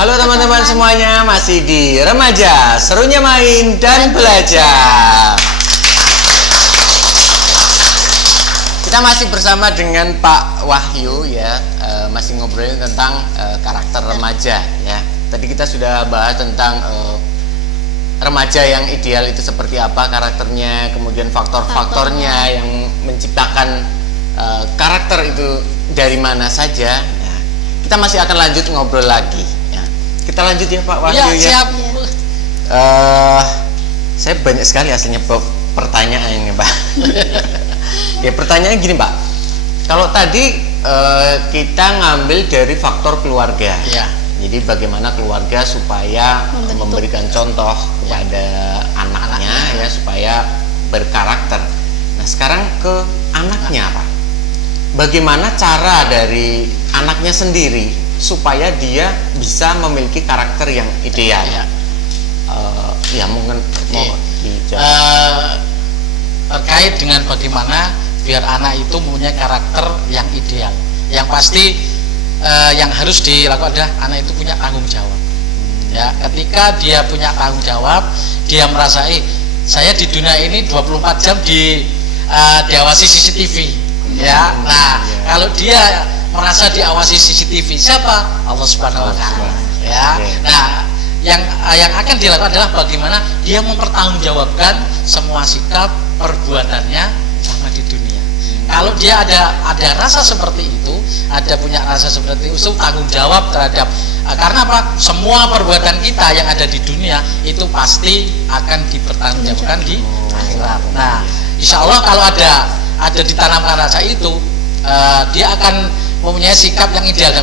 Halo teman-teman semuanya, masih di Remaja, serunya main dan belajar. Kita masih bersama dengan Pak Wahyu ya, masih ngobrolin tentang karakter remaja ya. Tadi kita sudah bahas tentang remaja yang ideal itu seperti apa karakternya, kemudian faktor-faktornya yang menciptakan karakter itu dari mana saja. Nah, kita masih akan lanjut ngobrol lagi. Ya. Kita lanjut ya Pak Wahyu ya. Siap. Saya banyak sekali aslinya pertanyaan ini Pak. Ya pertanyaannya gini Pak. Kalau tadi kita ngambil dari faktor keluarga. Ya. Jadi bagaimana keluarga supaya memberikan contoh kepada anaknya ya supaya berkarakter. Nah sekarang ke anaknya Pak. Bagaimana cara dari anaknya sendiri supaya dia bisa memiliki karakter yang ideal? Ya mungkin mau dijawab. Terkait dengan bagaimana biar anak itu mempunyai karakter yang ideal. Yang pasti yang harus dilakukan adalah anak itu punya tanggung jawab. Ya, ketika dia punya tanggung jawab, dia merasa saya di dunia ini 24 jam diawasi CCTV. Ya. Nah, kalau dia merasa diawasi CCTV, siapa? Allah Subhanahu wa taala. Ya. Nah, yang akan dilakukan adalah bagaimana dia mempertanggungjawabkan semua sikap perbuatannya sama di dunia. Kalau dia ada rasa seperti itu, punya rasa seperti itu, tanggung jawab terhadap karena apa? Semua perbuatan kita yang ada di dunia itu pasti akan dipertanggungjawabkan di akhirat. Nah, insya Allah kalau ada ditanamkan rasa itu, dia akan mempunyai sikap yang ideal.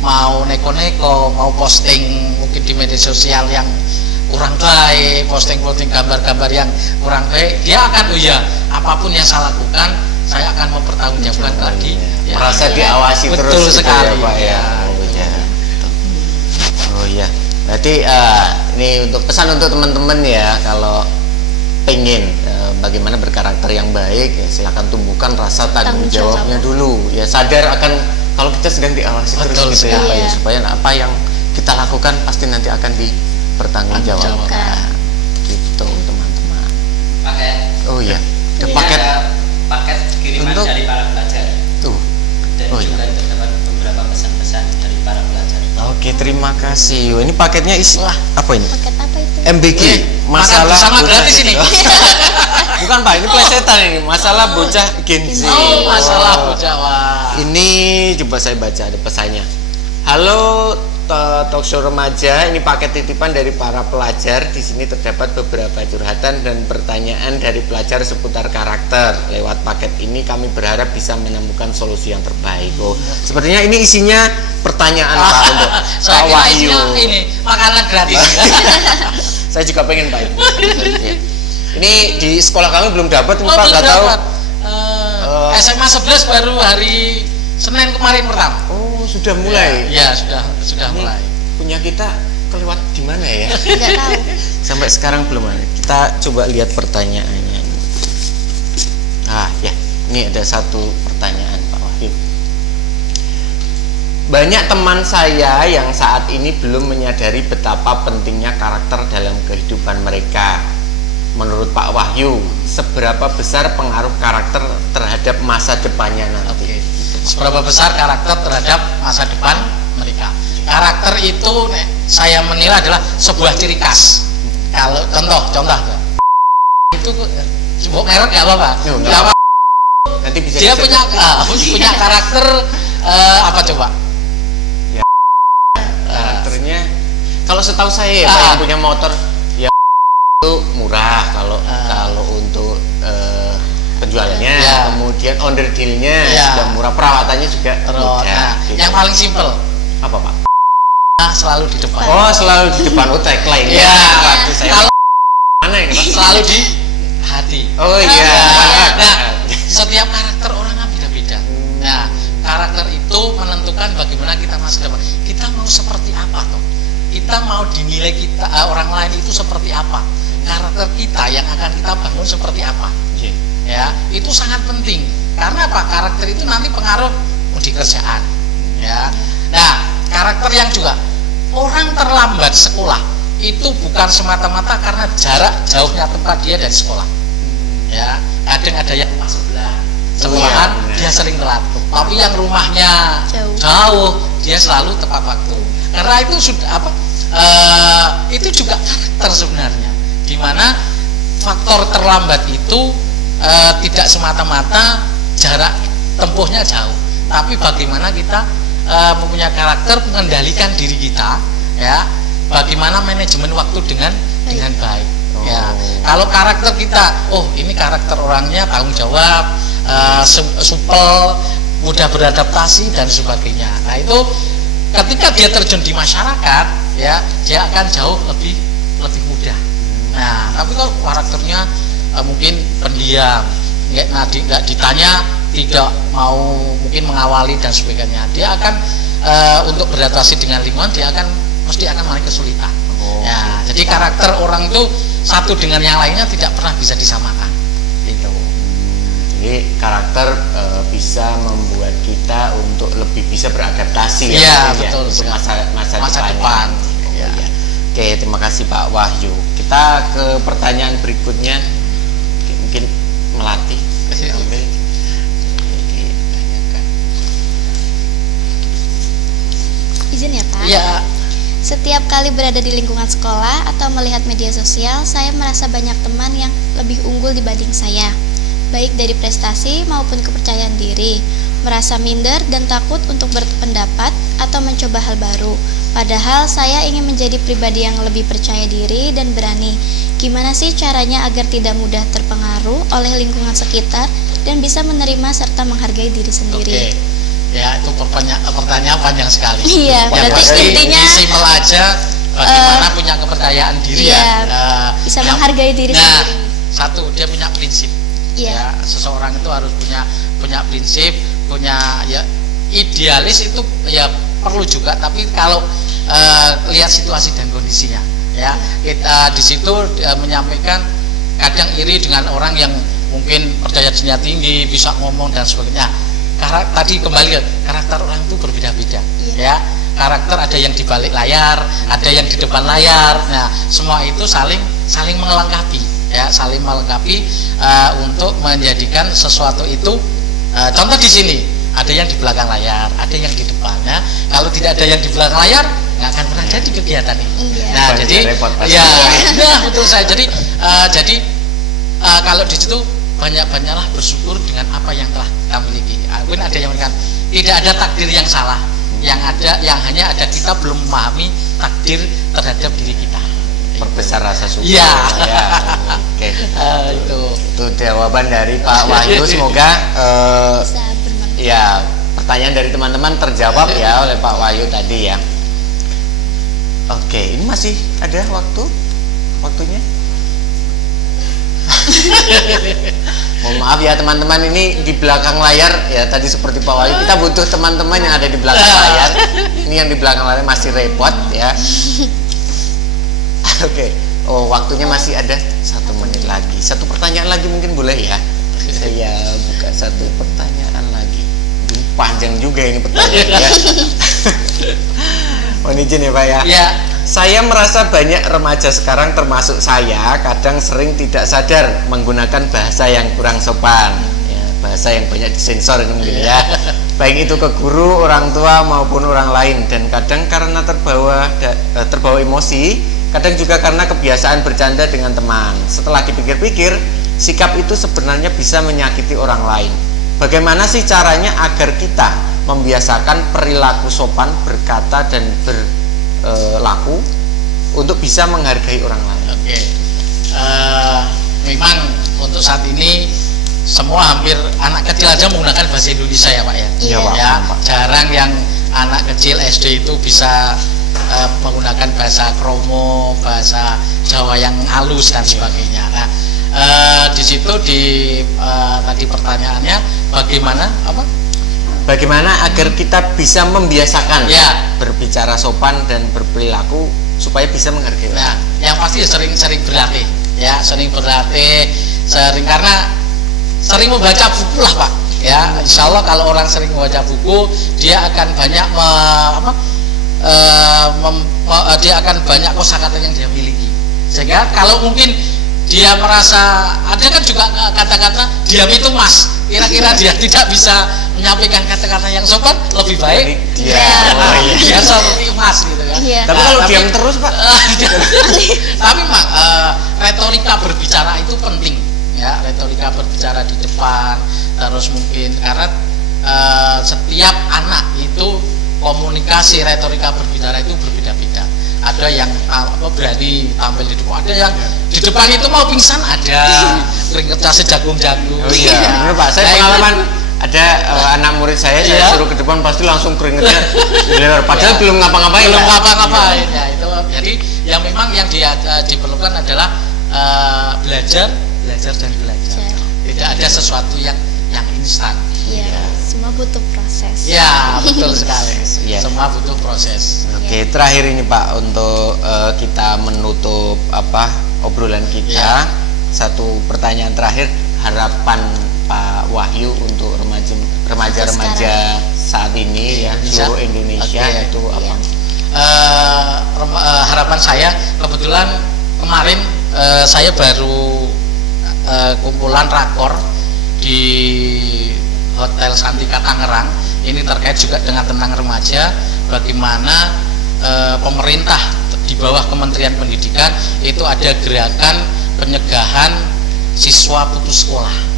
Mau neko-neko, mau posting mungkin di media sosial yang kurang baik, posting gambar-gambar yang kurang baik, dia akan apapun yang saya lakukan, saya akan mempertanggungjawabkan lagi. Ya. Merasa diawasi betul terus sekali, gitu ya Pak ya. Oh iya. Berarti ini untuk pesan untuk teman-teman ya, kalau pengen bagaimana berkarakter yang baik ya silakan tumbuhkan rasa tanggung jawabnya dulu ya, sadar akan kalau kita sedang diawasi terus gitu ya Pak ya, supaya apa yang kita lakukan pasti nanti akan dipertanggungjawabkan gitu teman-teman. Paket. Oh iya. Ini Paket ada paket kiriman untuk dari para pelajar. Dan juga terdapat beberapa pesan-pesan dari para pelajar. Oke, terima kasih. Ini paketnya apa ini? Paket apa itu? MBG, masalah sama bocah gratis ini. Bukan Pak, ini plesetan ini, masalah bocah Gen Z. Oh, masalah bocah. Wah. Ini coba saya baca ada pesannya. Halo Talkshow Remaja, ini paket titipan dari para pelajar. Di sini terdapat beberapa curhatan dan pertanyaan dari pelajar seputar karakter. Lewat paket ini kami berharap bisa menemukan solusi yang terbaik. Oh, sepertinya ini isinya pertanyaan Pak untuk Pak Wahyu. Ini makanan gratis. Saya juga pengen Pak. Ini di sekolah kami belum dapat, Pak nggak tahu. SMA 11 baru hari Senin kemarin pertama. Oh, sudah mulai. Ya, sudah mulai. Punya kita kelewat di mana ya? Nggak tahu. Sampai sekarang belum ada. Kita coba lihat pertanyaannya. Ya, ini ada satu pertanyaan Pak Wahyu. Banyak teman saya yang saat ini belum menyadari betapa pentingnya karakter dalam kehidupan mereka. Menurut Pak Wahyu, seberapa besar pengaruh karakter terhadap masa depannya nanti? Seberapa besar karakter terhadap masa depan mereka? Karakter itu saya menilai adalah sebuah ciri khas. Kalau contoh itu sebuah merek nggak apa-apa. Nanti bisa dia punya karakter apa coba? Ya, karakternya kalau setahu saya ya Pak, yang punya motor ya itu murah kalau untuk penjualannya, kemudian onder dealnya juga murah, perawatannya juga mudah. Yang paling simpel apa Pak? Selalu di depan. Oh, selalu di depan. Oh, tagline. Ya, waktu saya kalau mana ya Pak? selalu di hati. Oh iya. Nah, setiap karakter orang kan beda-beda. Nah, karakter itu menentukan bagaimana kita masa depan. Kita mau seperti apa toh? Kita mau dinilai orang lain itu seperti apa? Karakter kita yang akan kita bangun seperti apa? Ya, itu sangat penting. Karena apa? Karakter itu nanti pengaruh di kerjaan. Ya. Nah, karakter yang juga orang terlambat sekolah itu bukan semata-mata karena jarak jauhnya tempat dia dari sekolah. Ya, kadang ada yang rumah sebelah sekolahan dia sering telat, tapi yang rumahnya jauh dia selalu tepat waktu. Karena itu sudah itu juga karakter sebenarnya, di mana faktor terlambat itu tidak semata-mata jarak tempuhnya jauh, tapi bagaimana kita mempunyai karakter mengendalikan diri kita, ya, bagaimana manajemen waktu dengan baik. Ya, kalau karakter kita, ini karakter orangnya tanggung jawab, supel, mudah beradaptasi dan sebagainya. Nah itu ketika dia terjun di masyarakat, ya, dia akan jauh lebih mudah. Nah, tapi kalau karakternya mungkin pendiam, nggak ditanya, tidak mau mungkin mengawali dan sebagainya, dia akan untuk beradaptasi dengan lingkungan dia mesti akan mengalami kesulitan. Ya, jadi karakter orang itu satu dengan yang lainnya tidak pernah bisa disamakan. Itu. Jadi karakter bisa membuat kita untuk lebih bisa beradaptasi ya, betul, untuk masa depan. Ya. Oke, terima kasih Pak Wahyu. Kita ke pertanyaan berikutnya. Mungkin melatih. Izin ya Pak. Iya. Setiap kali berada di lingkungan sekolah atau melihat media sosial, saya merasa banyak teman yang lebih unggul dibanding saya, baik dari prestasi maupun kepercayaan diri, merasa minder dan takut untuk berpendapat atau mencoba hal baru. Padahal saya ingin menjadi pribadi yang lebih percaya diri dan berani. Gimana sih caranya agar tidak mudah terpengaruh oleh lingkungan sekitar dan bisa menerima serta menghargai diri sendiri? Oke. Ya, itu pertanyaan panjang sekali. Iya, berarti intinya simpel aja, bagaimana punya kepercayaan diri, iya, bisa menghargai diri sendiri. Satu, dia punya prinsip. Iya. Ya, seseorang itu harus punya prinsip, punya ya idealis itu ya perlu juga, tapi kalau lihat situasi dan kondisinya, ya kita di situ menyampaikan, kadang iri dengan orang yang mungkin percaya dirinya tinggi, bisa ngomong dan sebagainya. Tadi kembali karakter orang itu berbeda-beda, ya. Karakter ada yang di balik layar, ada yang di depan layar. Nah, semua itu saling melengkapi, ya, saling melengkapi untuk menjadikan sesuatu itu. Contoh di sini, ada yang di belakang layar, ada yang di depan. Ya. Kalau tidak ada yang di belakang layar, nggak akan pernah jadi kegiatan ini. Nah, jadi betul saya. Jadi kalau di situ banyaklah bersyukur dengan apa yang telah kita miliki. Mungkin ada yang mengatakan tidak ada takdir yang salah, yang hanya ada kita belum memahami takdir terhadap diri kita. Perbesar rasa syukur. Iya. Ya, oke. Itu jawaban dari Pak Wahyu. Semoga Bisa bermanfaat. ya pertanyaan dari teman-teman terjawab ya oleh Pak Wahyu tadi ya. Oke, ini masih ada waktunya. Mohon maaf ya teman-teman, ini di belakang layar ya tadi seperti Pak Wahyu, kita butuh teman-teman yang ada di belakang layar. Ini yang di belakang layar masih repot ya. Oke. Waktunya masih ada 1 menit lagi. 1 pertanyaan lagi mungkin boleh ya? Saya buka 1 pertanyaan lagi. Panjang juga ini pertanyaannya. Mohon izin ya Pak ya. Ya. Saya merasa banyak remaja sekarang termasuk saya kadang sering tidak sadar menggunakan bahasa yang kurang sopan, ya, bahasa yang banyak disensor ini mungkin ya, baik itu ke guru, orang tua maupun orang lain, dan kadang karena terbawa emosi, kadang juga karena kebiasaan bercanda dengan teman. Setelah dipikir-pikir, sikap itu sebenarnya bisa menyakiti orang lain. Bagaimana sih caranya agar kita membiasakan perilaku sopan berkata dan berlaku untuk bisa menghargai orang lain? Oke. Memang untuk saat ini semua hampir anak kecil aja menggunakan bahasa Indonesia ya Pak ya. Iya, Pak. Ya, jarang yang anak kecil SD itu bisa menggunakan bahasa kromo, bahasa Jawa yang halus dan sebagainya. Nah, di situ tadi pertanyaannya bagaimana agar kita bisa membiasakan ya berbicara sopan dan berperilaku supaya bisa menghargai. Nah, yang pasti sering berlatih, ya, karena sering membaca buku lah Pak. Ya, insya Allah kalau orang sering membaca buku, dia akan banyak dia akan banyak kosakata yang dia miliki, sehingga kalau mungkin dia merasa ada kan juga kata-kata diam itu mas, kira-kira dia tidak bisa menyampaikan kata-kata yang sopan, lebih baik Iya. dia seperti mas gitu kan. Iya. Tapi kalau diam terus Pak, tapi mak retorika berbicara itu penting ya, retorika berbicara di depan, terus mungkin karena setiap anak itu komunikasi retorika berbicara itu berbeda-beda. Ada yang berani tampil di depan, ada yang di depan itu mau pingsan, ada keringetnya sejagung-jagung. oh iya, benar Pak. Saya Nah, pengalaman ada anak murid saya Iya. suruh ke depan pasti langsung keringetnya dilebar. Padahal belum ngapa-ngapain. belum Pak. ngapa-ngapain ya itu. Jadi yang memang yang diperlukan adalah belajar dan belajar. Tidak ada sesuatu yang instan. Iya, semua butuh proses. Ya betul sekali. Iya. Semua butuh proses. Oke, terakhir ini Pak untuk kita menutup obrolan kita. Ya. Satu pertanyaan terakhir, harapan Pak Wahyu untuk remaja-remaja saat ini ya seluruh Indonesia Oke. itu apa? Harapan saya kebetulan kemarin saya baru kumpulan rakor di Hotel Santika Tangerang. Ini terkait juga dengan tentang remaja, bagaimana pemerintah di bawah Kementerian Pendidikan itu ada gerakan pencegahan siswa putus sekolah.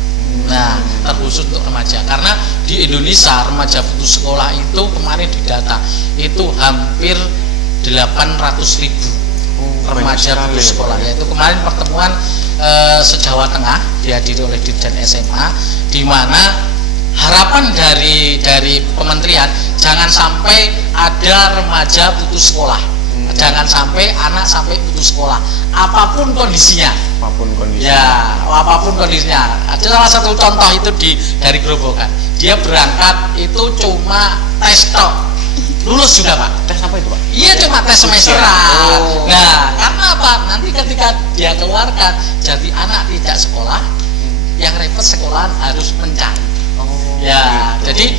Nah, terkhusus untuk remaja, karena di Indonesia remaja putus sekolah itu kemarin didata itu hampir 800.000 remaja putus sekolah. Yaitu kemarin pertemuan se-Jawa Tengah dihadiri oleh Dirjen SMA, di mana harapan dari kementerian jangan sampai ada remaja putus sekolah, jangan sampai anak sampai putus sekolah, apapun kondisinya. Apapun kondisinya. Ada salah satu contoh itu dari Grobogan. Dia berangkat itu cuma tes tok, lulus juga Pak. Tes apa itu Pak? Iya, cuma tes semesteran. Oh. Nah, karena apa? Nanti ketika dia keluarkan jadi anak tidak sekolah, yang repot sekolahan harus mencari. Ya, jadi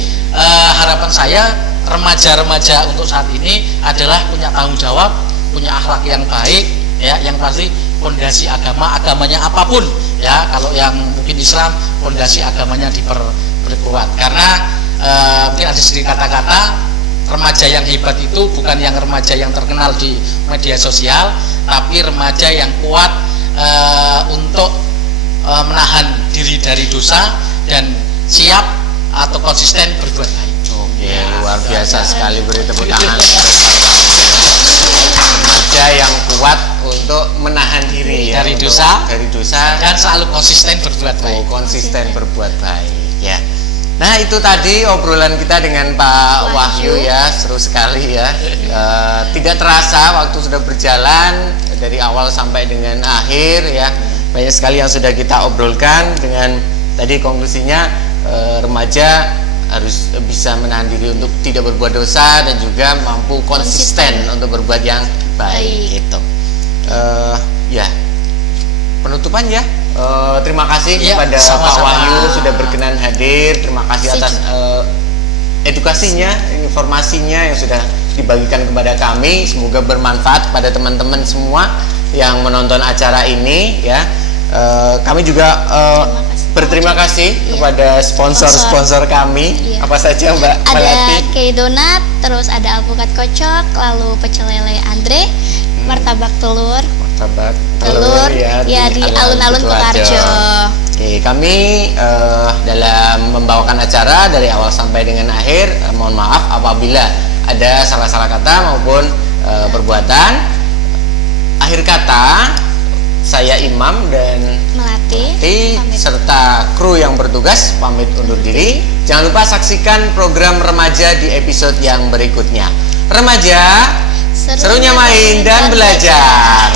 harapan saya remaja-remaja untuk saat ini adalah punya tanggung jawab, punya akhlak yang baik, ya, yang pasti fondasi agamanya apapun, ya. Kalau yang mungkin Islam, fondasi agamanya diperkuat. Karena mungkin ada sedikit kata-kata, remaja yang hebat itu bukan yang remaja yang terkenal di media sosial, tapi remaja yang kuat untuk menahan diri dari dosa dan siap atau konsisten berbuat baik. Oke, luar biasa sekali, beri tepuk tangan. Remaja yang kuat untuk menahan diri Dari untuk- dosa. dari dosa Dan selalu konsisten berbuat baik. konsisten berbuat baik ya. Nah, itu tadi obrolan kita dengan Pak Wahyu ya, seru sekali ya. Tidak terasa waktu sudah berjalan dari awal sampai dengan akhir ya. Banyak sekali yang sudah kita obrolkan, dengan tadi konklusinya remaja harus bisa menahan diri untuk tidak berbuat dosa dan juga mampu konsisten untuk berbuat yang baik gitu. Ya, penutupan ya. Terima kasih Ya, kepada Pak sama-sama. Wahyu sudah berkenan hadir. Terima kasih atas edukasinya, informasinya yang sudah dibagikan kepada kami. Semoga bermanfaat pada teman-teman semua yang menonton acara ini ya. Kami juga berterima kasih kepada sponsor-sponsor kami. Iya. Apa saja Mbak Melati? Ada Kei Donat, terus ada alpukat kocok, lalu pecel lele Andre, martabak telur ya di alun-alun Kutarjo. Oke, kami dalam membawakan acara dari awal sampai dengan akhir, mohon maaf apabila ada salah-salah kata maupun perbuatan. Akhir kata, saya Imam dan Melati pamit. serta kru yang bertugas pamit undur diri. Jangan lupa saksikan program remaja di episode yang berikutnya. Remaja, serunya main dan belajar.